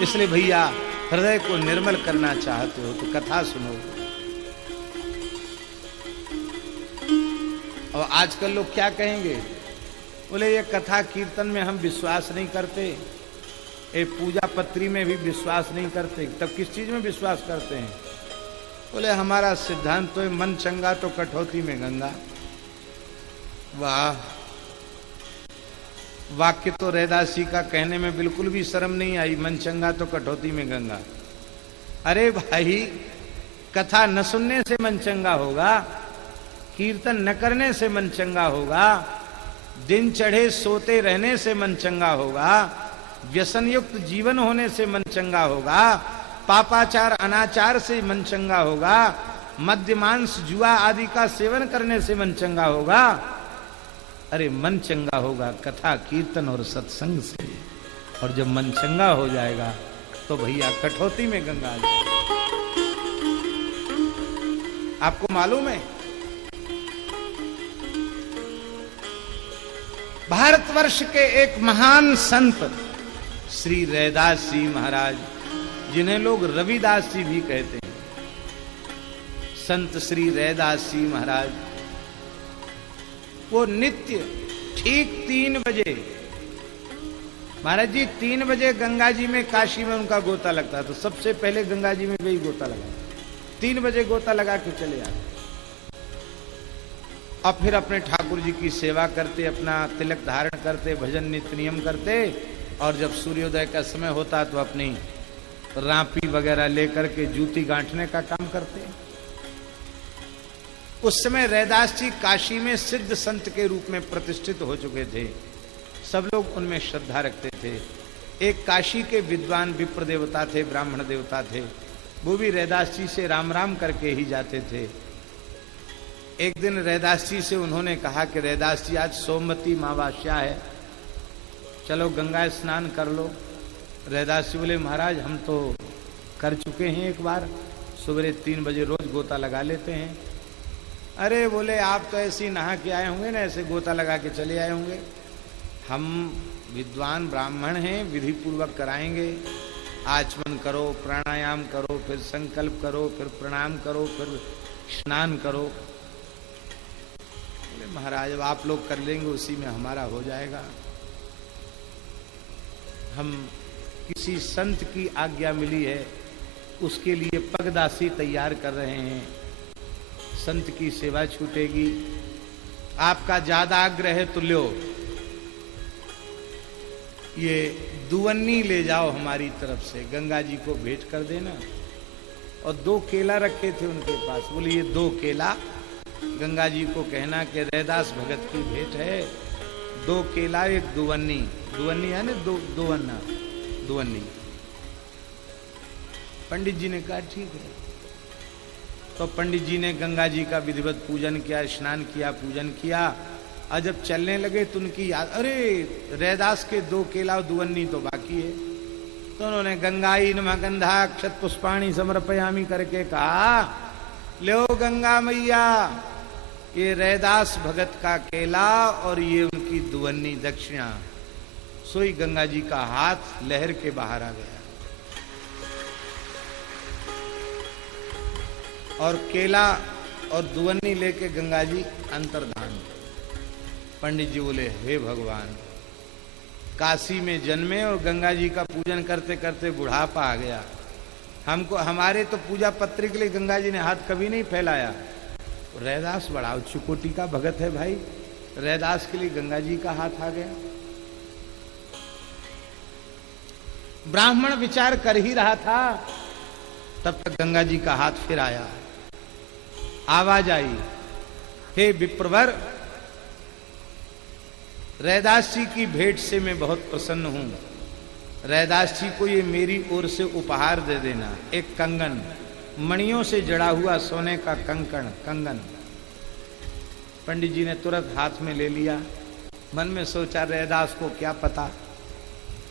इसलिए भैया हृदय को निर्मल करना चाहते हो तो कथा सुनो। और आजकल लोग क्या कहेंगे, बोले ये कथा कीर्तन में हम विश्वास नहीं करते, ये पूजा पत्री में भी विश्वास नहीं करते, तब किस चीज में विश्वास करते हैं? बोले हमारा सिद्धांत तो मन चंगा तो कठौती में गंगा। वाह, वाक्य तो रैदास जी का कहने में बिल्कुल भी शर्म नहीं आई, मन चंगा तो कठौती में गंगा। अरे भाई, कथा न सुनने से मन चंगा होगा, कीर्तन न करने से मन चंगा होगा, दिन चढ़े सोते रहने से मन चंगा होगा, व्यसन युक्त जीवन होने से मन चंगा होगा, पापाचार अनाचार से मन चंगा होगा, मद्य मांस जुआ आदि का सेवन करने से मन चंगा होगा। अरे मन चंगा होगा कथा कीर्तन और सत्संग से, और जब मन चंगा हो जाएगा तो भैया कठौती में गंगा आ जाएगी। आपको मालूम है, भारतवर्ष के एक महान संत श्री रैदास जी महाराज, जिन्हें लोग रविदास जी भी कहते हैं, संत श्री रैदास जी महाराज, वो नित्य ठीक 3 बजे, महाराज जी 3 बजे गंगा जी में, काशी में उनका गोता लगता, तो सबसे पहले गंगा जी में वही गोता लगा, 3 बजे गोता लगा के चले आते, और फिर अपने ठाकुर जी की सेवा करते, अपना तिलक धारण करते, भजन नित्य नियम करते, और जब सूर्योदय का समय होता तो अपनी रापी वगैरह लेकर के जूती गांठने का काम करते। उस समय रैदास जी काशी में सिद्ध संत के रूप में प्रतिष्ठित हो चुके थे, सब लोग उनमें श्रद्धा रखते थे। एक काशी के विद्वान विप्र देवता थे, ब्राह्मण देवता थे, वो भी रैदास जी से राम राम करके ही जाते थे। एक दिन रैदास जी से उन्होंने कहा कि रैदास जी आज सोमवती अमावस्या है, चलो गंगा स्नान कर लो। रैदास जी बोले महाराज हम तो कर चुके हैं, एक बार सवेरे 3 बजे रोज गोता लगा लेते हैं। अरे बोले आप तो ऐसे ही नहा के आए होंगे ना, ऐसे गोता लगा के चले आए होंगे, हम विद्वान ब्राह्मण हैं, विधि पूर्वक कराएंगे, आचमन करो, प्राणायाम करो, फिर संकल्प करो, फिर प्रणाम करो, फिर स्नान करो। बोले महाराज अब आप लोग कर लेंगे उसी में हमारा हो जाएगा, हम किसी संत की आज्ञा मिली है उसके लिए पगदासी तैयार कर रहे हैं, संत की सेवा छूटेगी, आपका ज्यादा आग्रह है तो लो ये दुवन्नी ले जाओ हमारी तरफ से, गंगा जी को भेंट कर देना। और 2 केला रखे थे उनके पास, बोले ये 2 केला गंगा जी को कहना कि रैदास भगत की भेंट है, 2 केला 1 दुवन्नी, दुवन्नी है ना, दुवन्नी। पंडित जी ने कहा ठीक है। तो पंडित जी ने गंगा जी का विधिवत पूजन किया, स्नान किया, पूजन किया, और जब चलने लगे तो उनकी याद, अरे रैदास के 2 केला दुवन्नी तो बाकी है। तो उन्होंने गंगाई नमः गंधा क्षत पुष्पाणी समर्पयामी करके कहा, लो गंगा मैया ये रैदास भगत का केला और ये उनकी दुवन्नी दक्षिणा। सोई गंगा जी का हाथ लहर के बाहर आ गया, और केला और दुवन्नी लेके गंगा जी अंतर्धान। पंडित जी बोले हे भगवान, काशी में जन्मे और गंगा जी का पूजन करते करते बुढ़ापा आ गया, हमको हमारे तो पूजा पत्री के लिए गंगा जी ने हाथ कभी नहीं फैलाया। रैदास बड़ा उच्च कोटि का भगत है भाई, रैदास के लिए गंगा जी का हाथ आ गया। ब्राह्मण विचार कर ही रहा था, तब तक गंगा जी का हाथ फिर आया, आवाज आई, हे विप्रवर, रैदास जी की भेंट से मैं बहुत प्रसन्न हूं, रैदास जी को ये मेरी ओर से उपहार दे देना, एक कंगन, मणियों से जड़ा हुआ सोने का कंगन। पंडित जी ने तुरंत हाथ में ले लिया। मन में सोचा रैदास को क्या पता,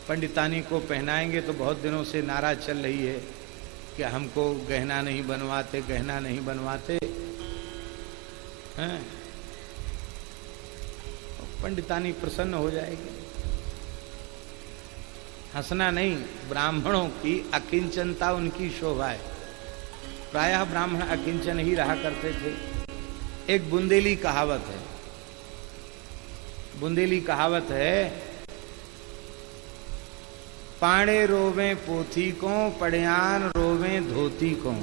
पंडितानी को पहनाएंगे तो बहुत दिनों से नाराज चल रही है कि हमको गहना नहीं बनवाते, गहना नहीं बनवाते हैं। पंडितानी प्रसन्न हो जाएगी। हंसना नहीं, ब्राह्मणों की अकिंचनता उनकी शोभा है। प्रायः ब्राह्मण अकिंचन ही रहा करते थे। एक बुंदेली कहावत है, बुंदेली कहावत है, पाणे रोवे पोथी को, पड़ियान रोवे धोती को,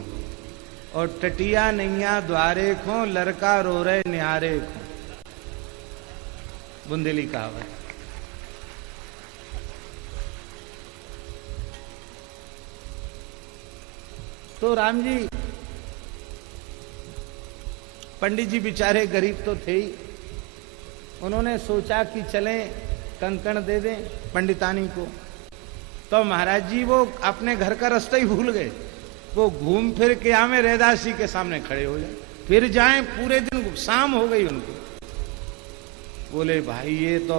और टटिया नैया द्वारे को, लड़का रो रहे न्यारे को। बुंदेली कहावत। तो राम जी, पंडित जी बेचारे गरीब तो थे ही, उन्होंने सोचा कि चलें कंकण दे दें पंडितानी को। तो महाराज जी वो अपने घर का रास्ता ही भूल गए। वो घूम फिर के आवे रैदास जी के सामने खड़े हो जाए, फिर जाएं, पूरे दिन शाम हो गई उनको। बोले भाई ये तो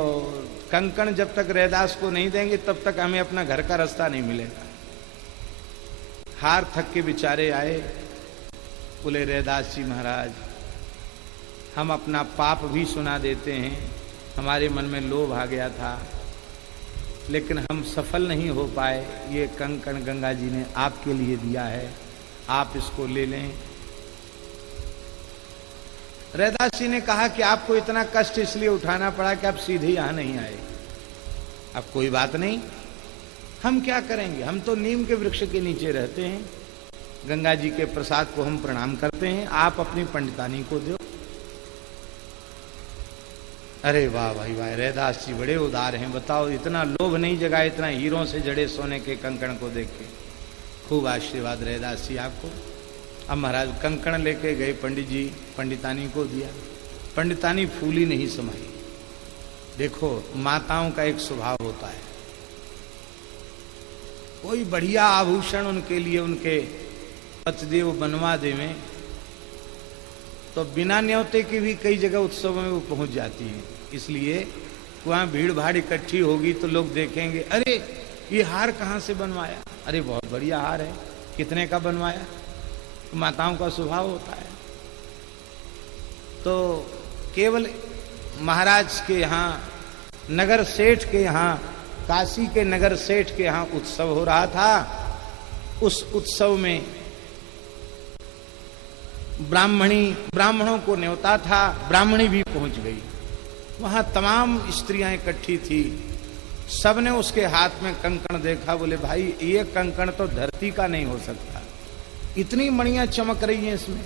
कंकण जब तक रैदास को नहीं देंगे तब तक हमें अपना घर का रास्ता नहीं मिलेगा। हार थक के बेचारे आए, बोले रैदास जी महाराज, हम अपना पाप भी सुना देते हैं, हमारे मन में लोभ आ गया था लेकिन हम सफल नहीं हो पाए। ये कंकण गंगा जी ने आपके लिए दिया है, आप इसको ले लें। रैदास जी ने कहा कि आपको इतना कष्ट इसलिए उठाना पड़ा कि आप सीधे यहां नहीं आए। अब कोई बात नहीं, हम क्या करेंगे, हम तो नीम के वृक्ष के नीचे रहते हैं, गंगा जी के प्रसाद को हम प्रणाम करते हैं, आप अपनी पंडितानी को दो। अरे वाह भाई वाह, रैदास जी बड़े उदार हैं। बताओ, इतना लोभ नहीं जगा, इतना हीरों से जड़े सोने के कंकण को देख के। खूब आशीर्वाद रैदास जी आपको। अब महाराज कंकण लेके गए, पंडित जी पंडितानी को दिया। पंडितानी फूली नहीं समाई। देखो माताओं का एक स्वभाव होता है, कोई बढ़िया आभूषण उनके लिए उनके पतिदेव बनवा देवें तो बिना न्योते के भी कई जगह उत्सव में वो पहुंच जाती है। इसलिए वहां भीड़ भाड़ इकट्ठी होगी तो लोग देखेंगे, अरे ये हार कहाँ से बनवाया, अरे बहुत बढ़िया हार है, कितने का बनवाया। तो माताओं का स्वभाव होता है। तो केवल महाराज के यहाँ, नगर सेठ के यहाँ, काशी के नगर सेठ के यहाँ उत्सव हो रहा था। उस उत्सव में ब्राह्मणों को न्योता था, ब्राह्मणी भी पहुंच गई। वहां तमाम स्त्रियां इकट्ठी थी, सबने उसके हाथ में कंकण देखा। बोले भाई ये कंकण तो धरती का नहीं हो सकता, इतनी मणियां चमक रही हैं इसमें।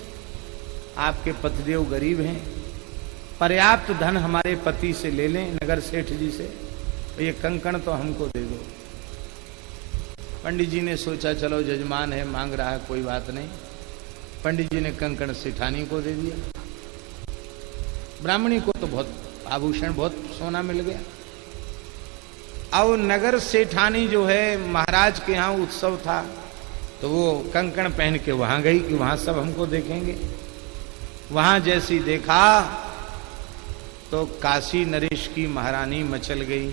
आपके पतिदेव गरीब हैं, पर्याप्त धन हमारे पति से ले लें, नगर सेठ जी से, तो ये कंकण तो हमको दे दो। पंडित जी ने सोचा चलो जजमान है, मांग रहा है, कोई बात नहीं। पंडित जी ने कंकण सेठानी को दे दिया। ब्राह्मणी को तो बहुत आभूषण, बहुत सोना मिल गया। अब नगर सेठानी जो है, महाराज के यहाँ उत्सव था तो वो कंकण पहन के वहां गई कि वहां सब हमको देखेंगे। वहां जैसी देखा तो काशी नरेश की महारानी मचल गई।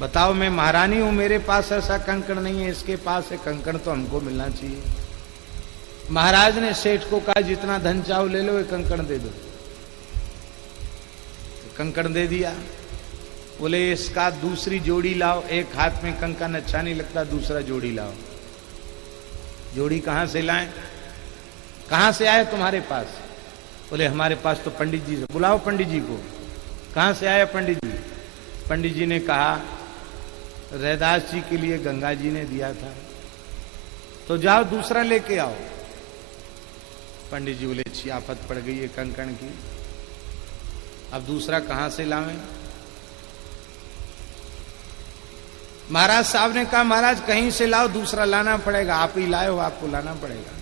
बताओ मैं महारानी हूं, मेरे पास ऐसा कंकण नहीं है, इसके पास है कंकण, तो हमको मिलना चाहिए। महाराज ने सेठ को कहा जितना धन चाहो ले लो, ये कंकण दे दो। तो कंकण दे दिया। बोले इसका दूसरी जोड़ी लाओ, एक हाथ में कंकण अच्छा नहीं लगता, दूसरा जोड़ी लाओ। जोड़ी कहां से लाएं, कहां से आए तुम्हारे पास? बोले हमारे पास तो पंडित जी से। बुलाओ पंडित जी को। कहां से आए पंडित जी? पंडित जी ने कहा रैदास जी के लिए गंगा जी ने दिया था, तो जाओ दूसरा लेके आओ। पंडित जी बोले अच्छी आफत पड़ गई है कंकण की, अब दूसरा कहां से लावें? महाराज साहब ने कहा महाराज कहीं से लाओ, दूसरा लाना पड़ेगा, आप ही लाए हो, आपको लाना पड़ेगा,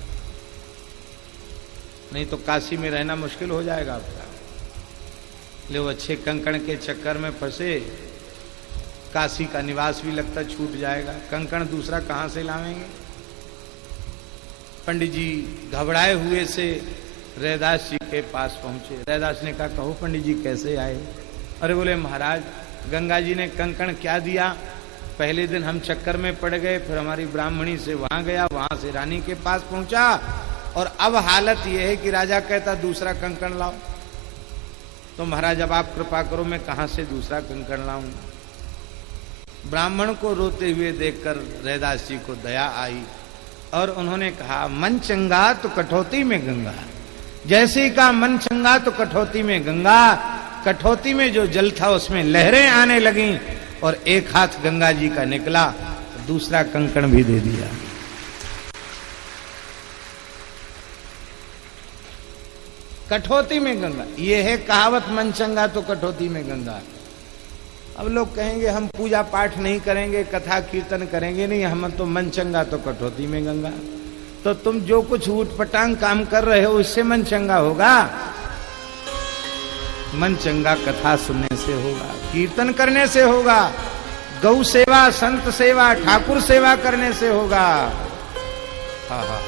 नहीं तो काशी में रहना मुश्किल हो जाएगा आपका। ले वो अच्छे कंकण के चक्कर में फंसे, काशी का निवास भी लगता छूट जाएगा, कंकण दूसरा कहां से लावेंगे। पंडित जी घबराए हुए से रैदास जी के पास पहुंचे। रैदास ने कहा, कहो पंडित जी कैसे आए। अरे बोले महाराज, गंगा जी ने कंकण क्या दिया, पहले दिन हम चक्कर में पड़ गए, फिर हमारी ब्राह्मणी से वहां गया, वहां से रानी के पास पहुंचा, और अब हालत यह है कि राजा कहता दूसरा कंकण लाओ। तो महाराज अब आप कृपा करो, मैं कहां से दूसरा कंकण लाऊं। ब्राह्मण को रोते हुए देखकर रैदास जी को दया आई और उन्होंने कहा, मन चंगा तो कठौती में गंगा। जैसे ही कहा मन चंगा तो कठौती में गंगा, कठौती में जो जल था उसमें लहरें आने लगी और एक हाथ गंगा जी का निकला, दूसरा कंकण भी दे दिया। कठौती में गंगा, ये है कहावत, मन चंगा तो कठौती में गंगा। अब लोग कहेंगे हम पूजा पाठ नहीं करेंगे, कथा कीर्तन करेंगे नहीं, हम तो मन चंगा तो कठौती में गंगा। तो तुम जो कुछ ऊटपटांग काम कर रहे हो इससे मन चंगा होगा? मन चंगा कथा सुनने से होगा, कीर्तन करने से होगा, गौ सेवा, संत सेवा, ठाकुर सेवा करने से होगा। हाँ हाँ।